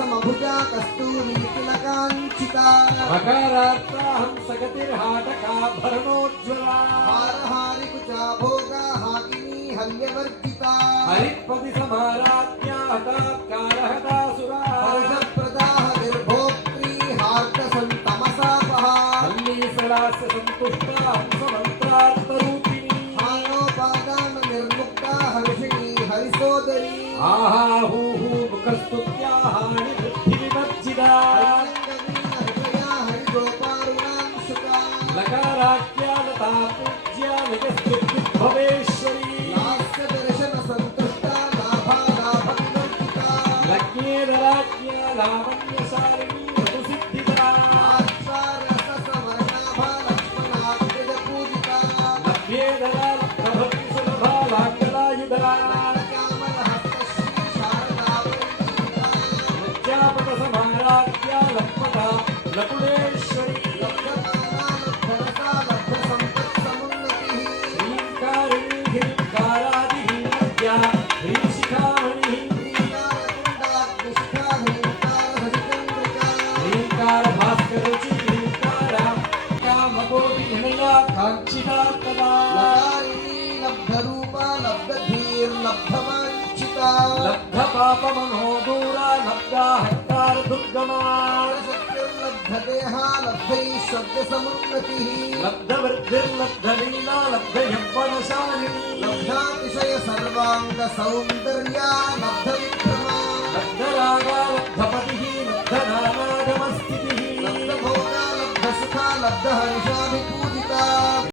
समभुजा कस्तूरी तिलकांचिता मकरार्थाहं सगतिर्हाटका भरणोज्ज्वला हारहारिकुचा भोगा हाकिनी हल्यवर्जिता हरिपति समाराध्या हतात्कारहतासुरा हर्षप्रदाह निर्भोक्त्री हार्दसन्तमसापहा हल्लीसलास्य सन्तुष्टा हंसमन्त्रार्थरूपिणी हानोपादान निर्मुक्ता हर्षिणी हरिसोदरी आहाहूः मुखस्तुत्या हानि वृद्धिविवर्जिता लकाराख्या लता पूज्या निजस्तुतिर्भवेश्वरी लज्ञेदराज्ञा लावण्यशालिनी ऋतुसिद्धिदा लभ्येदरा लब्धभक्तिसुलभा लाङ्गलायुधा लज्जापटसमाराध्या लक्ष्मणा लकुलेश्वरी ह्रीङ्कारिणी ह्रीङ्कारादिहीनद्या ह्रीशिखामणिः ह्रीङ्कार भास्कररुचि ह्रीङ्कारा कामकोटिनिलया काञ्चिता तदा लब्धपापमनोदूरा लब्धाहङ्कार दुर्गमा लब्धवृद्धिर्लब्धलीला लब्धयौवनशालिनी लब्धातिशय सर्वांग सौंदर्या लब्धविक्रमा लब्धरागा